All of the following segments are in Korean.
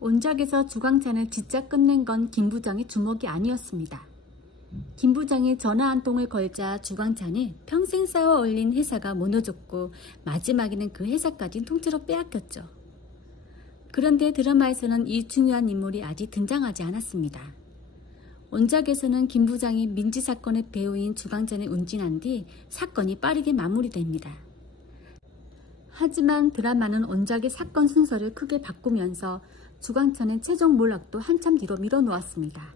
온작에서 주광찬을 진짜 끝낸 건 김 부장의 주먹이 아니었습니다. 김 부장이 전화 한 통을 걸자 주광찬이 평생 쌓아 올린 회사가 무너졌고 마지막에는 그 회사까지 통째로 빼앗겼죠. 그런데 드라마에서는 이 중요한 인물이 아직 등장하지 않았습니다. 원작에서는 김 부장이 민지 사건의 배우인 주광찬을 운진한 뒤 사건이 빠르게 마무리됩니다. 하지만 드라마는 원작의 사건 순서를 크게 바꾸면서 주광찬의 최종 몰락도 한참 뒤로 밀어놓았습니다.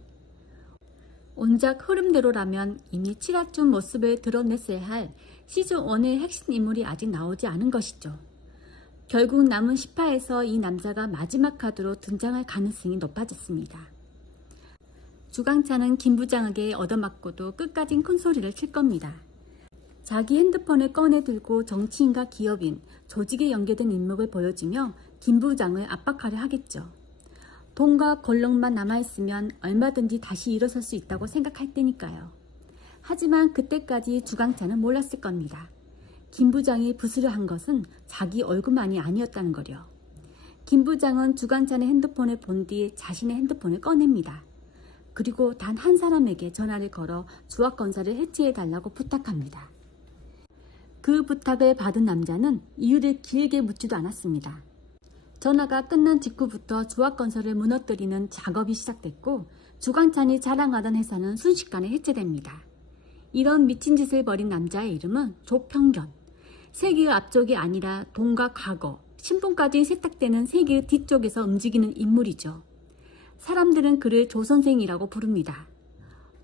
원작 흐름대로라면 이미 7화쯤 모습을 드러냈어야 할 시즌1의 핵심 인물이 아직 나오지 않은 것이죠. 결국 남은 10화에서 이 남자가 마지막 카드로 등장할 가능성이 높아졌습니다. 주광찬은 김 부장에게 얻어맞고도 끝까진 큰소리를 칠 겁니다. 자기 핸드폰을 꺼내 들고 정치인과 기업인, 조직에 연계된 인목을 보여주며 김 부장을 압박하려 하겠죠. 돈과 권력만 남아있으면 얼마든지 다시 일어설 수 있다고 생각할 테니까요. 하지만 그때까지 주광찬은 몰랐을 겁니다. 김 부장이 부수려 한 것은 자기 얼굴만이 아니었다는 거요. 김 부장은 주광찬의 핸드폰을 본 뒤 자신의 핸드폰을 꺼냅니다. 그리고 단 한 사람에게 전화를 걸어 주학건설을 해체해달라고 부탁합니다. 그 부탁을 받은 남자는 이유를 길게 묻지도 않았습니다. 전화가 끝난 직후부터 주학건설을 무너뜨리는 작업이 시작됐고 주광찬이 자랑하던 회사는 순식간에 해체됩니다. 이런 미친 짓을 벌인 남자의 이름은 조평견. 세계의 앞쪽이 아니라 돈과 과거, 신분까지 세탁되는 세계의 뒤쪽에서 움직이는 인물이죠. 사람들은 그를 조선생이라고 부릅니다.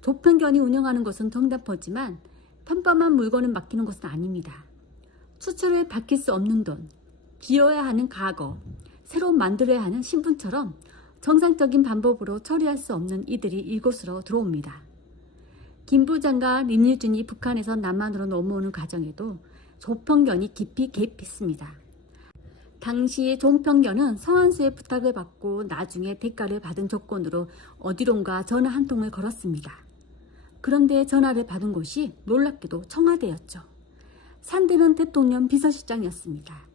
조평견이 운영하는 것은 정답하지만 평범한 물건을 맡기는 것은 아닙니다. 추출을 밝힐 수 없는 돈, 기어야 하는 과거, 새로 만들어야 하는 신분처럼 정상적인 방법으로 처리할 수 없는 이들이 이곳으로 들어옵니다. 김 부장과 림유준이 북한에서 남한으로 넘어오는 과정에도 조평견이 깊이 개입했습니다. 당시 조평견은 성한수의 부탁을 받고 나중에 대가를 받은 조건으로 어디론가 전화 한 통을 걸었습니다. 그런데 전화를 받은 곳이 놀랍게도 청와대였죠. 상대는 대통령 비서실장이었습니다.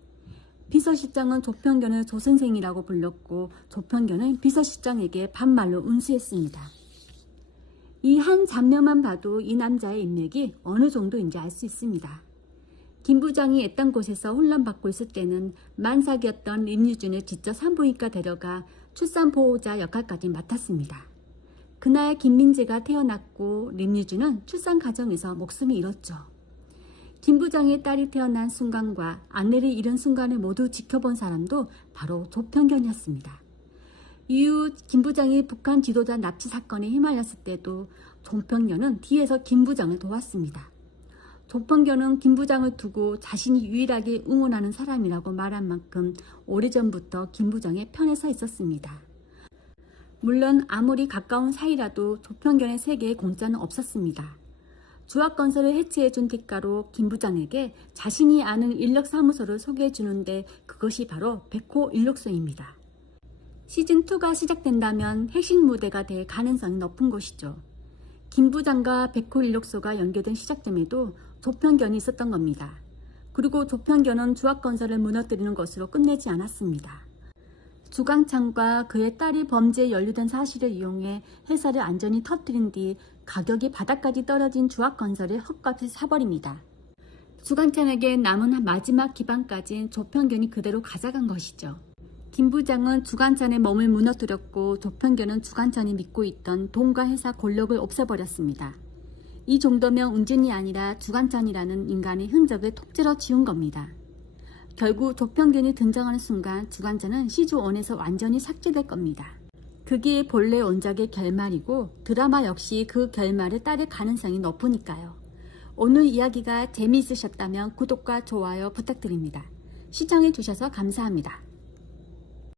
비서실장은 조평견을 조선생이라고 불렀고 조평견은 비서실장에게 반말로 운수했습니다. 이 한 장면만 봐도 이 남자의 인맥이 어느 정도인지 알 수 있습니다. 김 부장이 애딴 곳에서 혼란받고 있을 때는 만삭이었던 림유준을 직접 산부인과 데려가 출산보호자 역할까지 맡았습니다. 그날 김민재가 태어났고 림유준은 출산 과정에서 목숨을 잃었죠. 김 부장의 딸이 태어난 순간과 아내를 잃은 순간을 모두 지켜본 사람도 바로 조평견이었습니다. 이후 김 부장이 북한 지도자 납치 사건에 휘말렸을 때도 조평견은 뒤에서 김 부장을 도왔습니다. 조평견은 김 부장을 두고 자신이 유일하게 응원하는 사람이라고 말한 만큼 오래전부터 김 부장의 편에 서 있었습니다. 물론 아무리 가까운 사이라도 조평견의 세계에 공짜는 없었습니다. 주학건설을 해체해준 대가로 김 부장에게 자신이 아는 인력사무소를 소개해주는데 그것이 바로 백호 인력소입니다. 시즌2가 시작된다면 핵심 무대가 될 가능성이 높은 것이죠. 김 부장과 백호 인력소가 연결된 시작점에도 조평견이 있었던 겁니다. 그리고 조평견은 주학건설을 무너뜨리는 것으로 끝내지 않았습니다. 주광찬과 그의 딸이 범죄에 연루된 사실을 이용해 회사를 안전히 터뜨린 뒤 가격이 바닥까지 떨어진 주학건설을 헛값에 사버립니다. 주광찬에게 남은 마지막 기반까지 조평견이 그대로 가져간 것이죠. 김 부장은 주광찬의 몸을 무너뜨렸고 조평견은 주광찬이 믿고 있던 돈과 회사 권력을 없애버렸습니다. 이 정도면 운진이 아니라 주광찬이라는 인간의 흔적을 통째로 지운 겁니다. 결국 조평견이 등장하는 순간 주광찬은 시즌1에서 완전히 삭제될 겁니다. 그게 본래 원작의 결말이고 드라마 역시 그 결말을 따를 가능성이 높으니까요. 오늘 이야기가 재미있으셨다면 구독과 좋아요 부탁드립니다. 시청해주셔서 감사합니다.